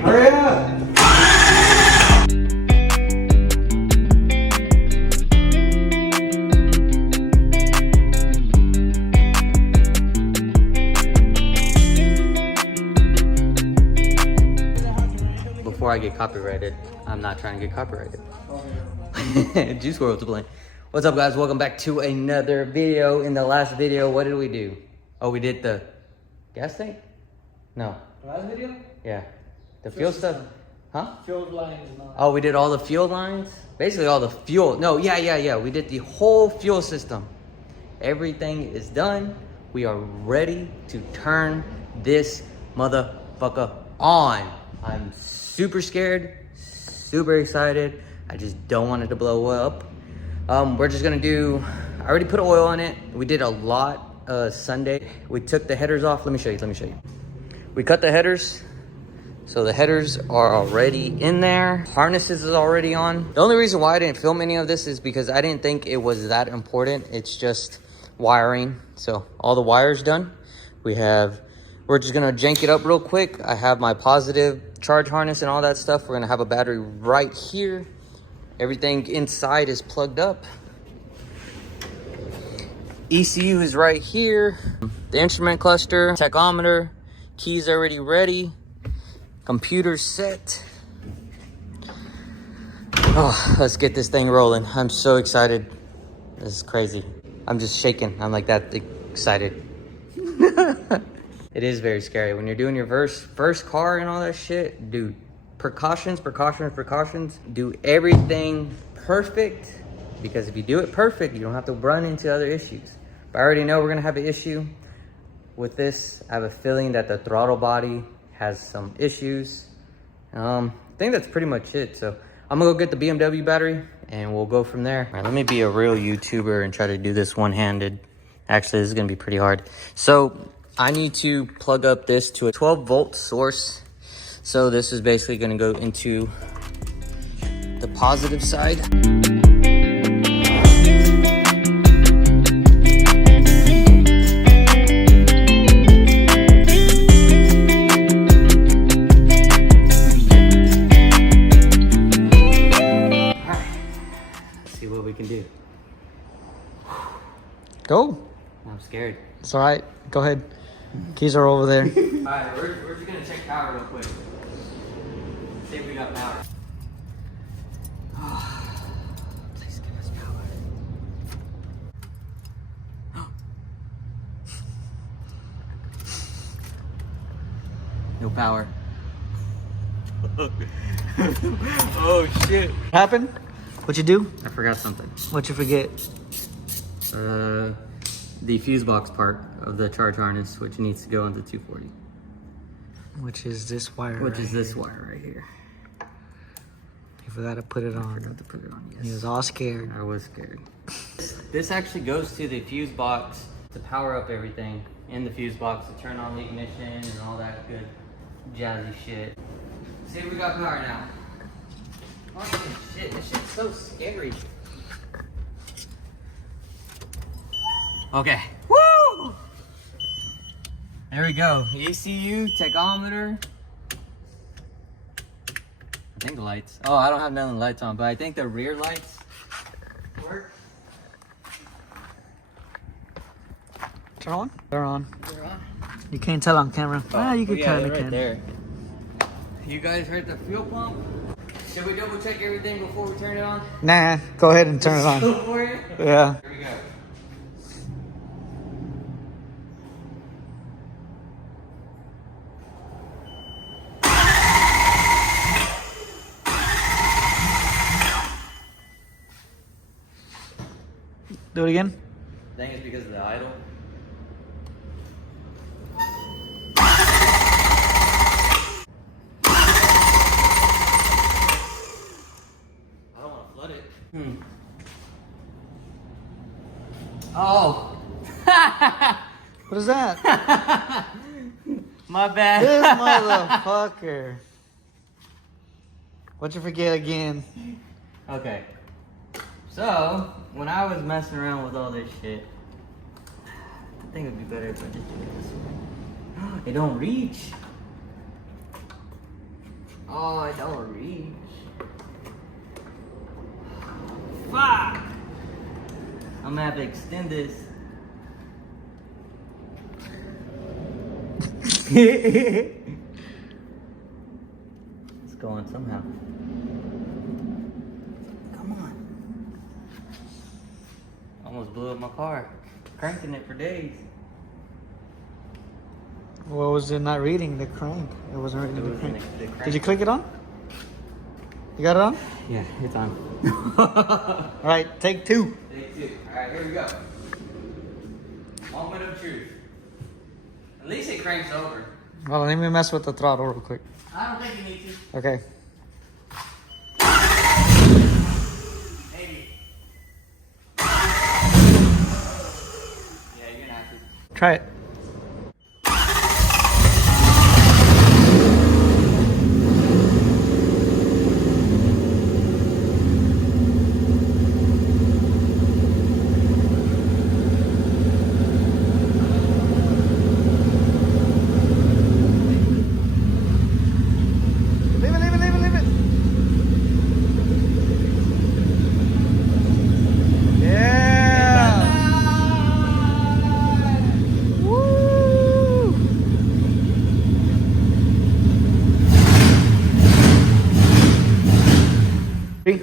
Hurry up! Before I get copyrighted, I'm not trying to get copyrighted. Juice WRLD's playing. What's up, guys? Welcome back to another video. In the last video, what did we do? Oh, we did the gas tank? No. Last video? Yeah. The fuel stuff. Huh? Fuel lines. Oh, we did all the fuel lines? Basically all the fuel. No, yeah. We did the whole fuel system. Everything is done. We are ready to turn this motherfucker on. I'm super scared, super excited. I just don't want it to blow up. We're just gonna do, I already put oil on it. We did a lot Sunday. We took the headers off. Let me show you. We cut the headers. So the headers are already in there. Harnesses is already on. The only reason why I didn't film any of this is because I didn't think it was that important. It's just wiring. So all the wires done. We're just gonna jank it up real quick. I have my positive charge harness and all that stuff. We're gonna have a battery right here. Everything inside is plugged up. ECU is right here. The instrument cluster, tachometer, keys already ready. Computer set. Oh, let's get this thing rolling. I'm so excited. This is crazy. I'm just shaking. I'm like that excited. It is very scary when you're doing your first car and all that shit. Dude, precautions. Do everything perfect, because if you do it perfect, you don't have to run into other issues. But I already know we're gonna have an issue with this. I have a feeling that the throttle body has some issues. I think that's pretty much it. So I'm gonna go get the BMW battery and we'll go from there. All right, let me be a real YouTuber and try to do this one-handed. Actually, this is gonna be pretty hard. So I need to plug up this to a 12-volt source. So this is basically gonna go into the positive side. See what we can do. Go. I'm scared. It's all right. Go ahead. Keys are over there. All right, we're just gonna check power real quick. See if we got power. Please give us power. No power. Oh shit. What happened? What you do? I forgot something. What you forget? The fuse box part of the charge harness, which needs to go into 240. Which is this wire. Which is this wire right here. You forgot to put it on. I forgot to put it on, yes. He was all scared. I was scared. This actually goes to the fuse box to power up everything in the fuse box, to turn on the ignition and all that good jazzy shit. See, we got power now. Oh shit, this shit's so scary. Okay. Woo! There we go. ECU, tachometer. I think the lights. Oh, I don't have none of the lights on, but I think the rear lights work. Turn on? They're on. They're on. You can't tell on camera. Oh, You can yeah, kind they're of right can. there. You guys heard the fuel pump? Should we double check everything before we turn it on? Nah, go ahead and turn it on. Go for it? Yeah. Here we go. Do it again. I think it's because of the idle. I don't want to flood it. Oh. What is that? My bad. This motherfucker. What'd you forget again? Okay. So, when I was messing around with all this shit, I think it'd be better if I just do it this way. It don't reach. Oh, I don't reach. Fuck! I'm gonna have to extend this. It's going somehow. Come on. Almost blew up my car. Cranking it for days. What was it not reading? The crank. It wasn't reading the crank. The crank. Did you click it on? You got it on? Yeah, it's on. All right, take two. Take two. All right, here we go. Moment of truth. At least it cranks over. Well, let me mess with the throttle real quick. I don't think you need to. Okay. Maybe. Yeah, you're gonna have to. Try it.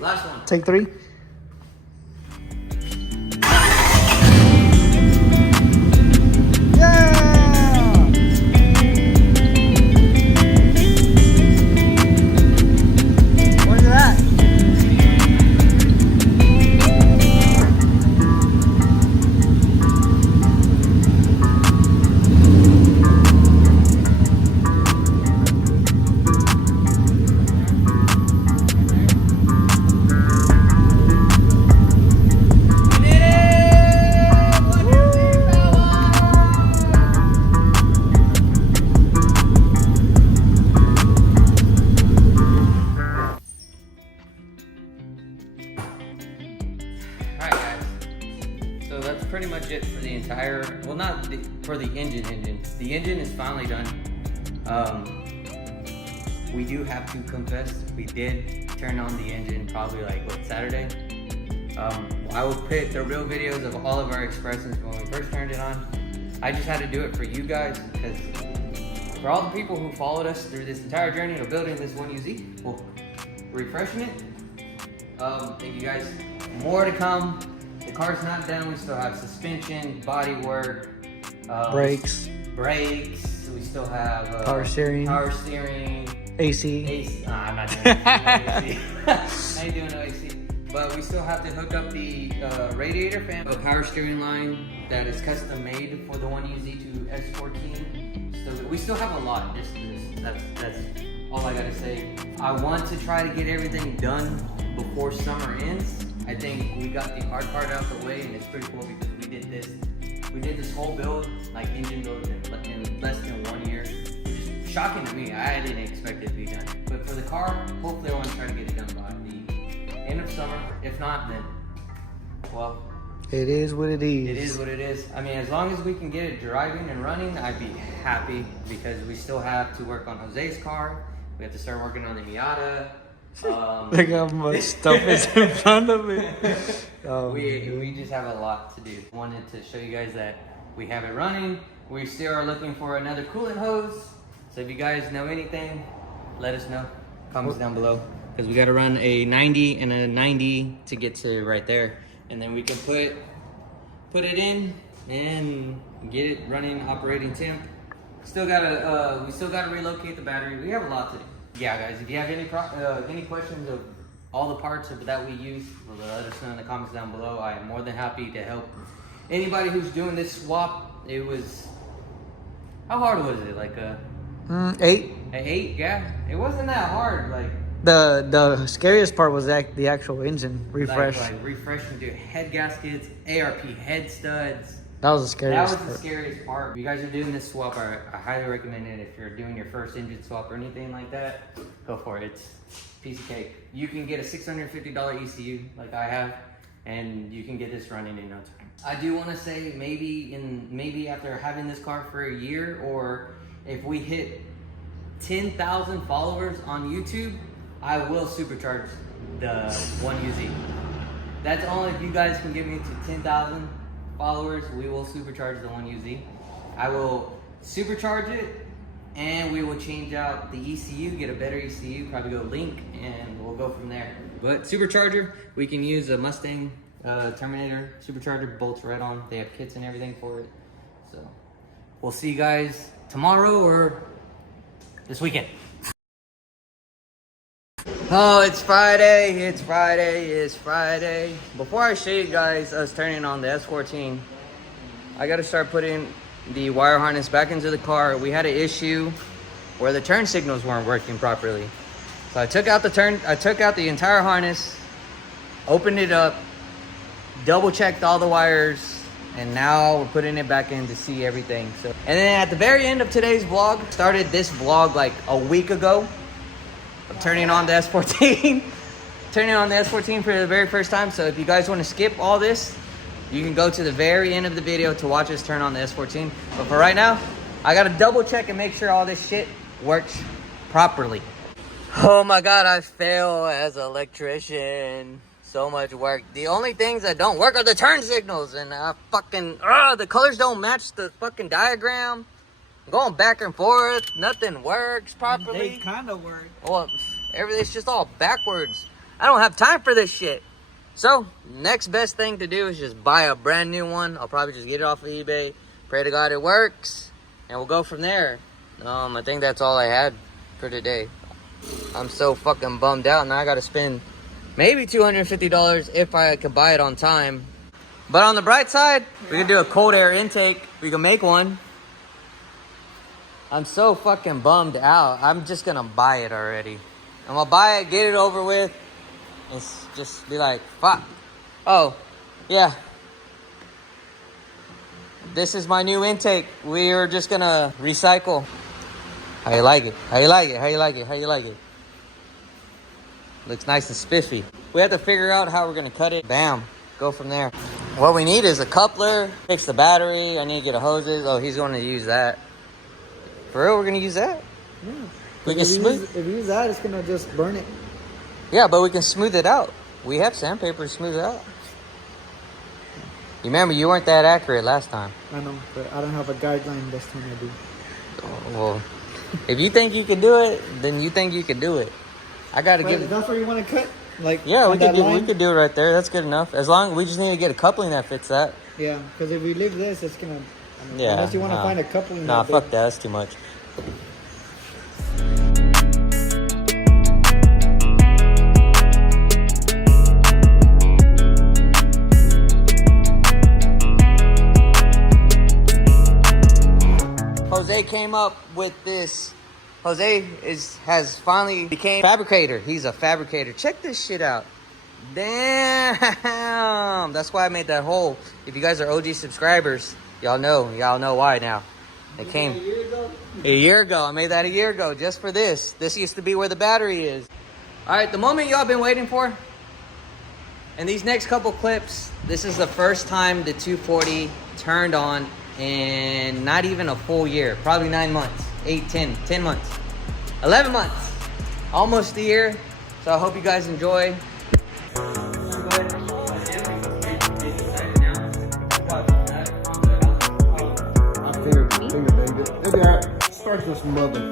Last one. Take three. Yeah! Where's it at? Alright guys, so that's pretty much it for the entire, well not the, for the engine. The engine is finally done. We do have to confess, we did turn on the engine probably like, what, Saturday? I will put the real videos of all of our expressions when we first turned it on. I just had to do it for you guys, because for all the people who followed us through this entire journey of building this one UZ, well, refreshing it. Thank you guys. More to come. The car's not done. We still have suspension, body work, Brakes, We still have power steering, AC. I'm not doing AC. I ain't doing no AC. But we still have to hook up the radiator fan, a power steering line that is custom made for the one UZ to S14. So we still have a lot. That's all I gotta say. I want to try to get everything done before summer ends. I think we got the hard part out the way, and it's pretty cool because we did this whole build, like engine build, in less than 1 year, which is shocking to me. I didn't expect it to be done. But for the car, hopefully I want to try to get it done by the end of summer. If not, then, well, it is what it is. it is what it is. I mean, as long as we can get it driving and running, I'd be happy, because we still have to work on Jose's car. We have to start working on the Miata. Look how much stuff is in front of it. We just have a lot to do. Wanted to show you guys that we have it running. We still are looking for another coolant hose. So if you guys know anything, let us know. Comments down below. Because we got to run a 90 and a 90 to get to right there. And then we can put it in and get it running, operating temp. We still gotta relocate the battery. We have a lot to do. Yeah, guys, if you have any questions of all the parts that we use, let us know in the comments down below. I am more than happy to help anybody who's doing this swap. It was, how hard was it? Like a 8. an 8? Yeah, it wasn't that hard. Like The scariest part was the actual engine refresh. like refreshing to head gaskets, ARP head studs. That was the scariest That was the scariest part. If you guys are doing this swap, I highly recommend it. If you're doing your first engine swap or anything like that, go for it. It's a piece of cake. You can get a $650 ECU like I have, and you can get this running in no time. I do want to say maybe after having this car for a year, or if we hit 10,000 followers on YouTube, I will supercharge the 1UZ. That's only if you guys can get me to 10,000 followers, we will supercharge the 1UZ. I will supercharge it, and we will change out the ECU, get a better ECU, probably go Link, and we'll go from there. But supercharger, we can use a Mustang Terminator supercharger, bolts right on. They have kits and everything for it. So we'll see you guys tomorrow or this weekend. Oh, it's Friday, it's Friday, it's Friday. Before I show you guys us turning on the S14, I gotta start putting the wire harness back into the car. We had an issue where the turn signals weren't working properly. So I took out the entire harness, opened it up, double checked all the wires, and now we're putting it back in to see everything. So, and then at the very end of today's vlog, started this vlog like a week ago. I'm turning on the S14. Turning on the S14 for the very first time. So if you guys want to skip all this, you can go to the very end of the video to watch us turn on the S14. But for right now, I gotta double check and make sure all this shit works properly. Oh my God, I fail as an electrician. So much work. The only things that don't work are the turn signals, and the colors don't match the fucking diagram. I'm going back and forth, nothing works properly. They kind of work. Well, everything's just all backwards. I don't have time for this shit. So, next best thing to do is just buy a brand new one. I'll probably just get it off of eBay. Pray to God it works, and we'll go from there. I think that's all I had for today. I'm so fucking bummed out. Now I gotta spend maybe $250 if I could buy it on time. But on the bright side, we can do a cold air intake. We can make one. I'm so fucking bummed out. I'm just gonna buy it already. I'm gonna buy it, get it over with, and just be like, fuck. Oh, yeah. This is my new intake. We are just gonna recycle. How you like it? How you like it? How you like it? How you like it? Looks nice and spiffy. We have to figure out how we're gonna cut it. Bam, go from there. What we need is a coupler, fix the battery. I need to get a hoses. Oh, he's gonna use that. For real, we're gonna use that? Yeah. We can smooth. If you use that, it's gonna just burn it. Yeah, but we can smooth it out. We have sandpaper to smooth it out. You remember, you weren't that accurate last time. I know, but I don't have a guideline this time I do. Oh, well, if you think you can do it, then you think you can do it. I gotta But give it. that's where you want to cut? Like, Yeah, we that could line? do it right there. That's good enough. As long we just need to get a coupling that fits that. Yeah, because if we leave this, it's gonna. Yeah. Unless you want to find a coupling. Nah, that fuck big. that. That's too much. Jose came up with this. Jose has finally became a fabricator. He's a fabricator. Check this shit out. Damn. That's why I made that hole. If you guys are OG subscribers, y'all know why now. It came A year ago? a year ago. I made that a year ago just for this. This used to be where the battery is. All right, the moment y'all been waiting for. In these next couple clips, this is the first time the 240 turned on in not even a full year. Probably 9 months, 8, 10 months, 11 months. Almost a year. So I hope you guys enjoy. Finger banged it. It'll be alright. Start this mother.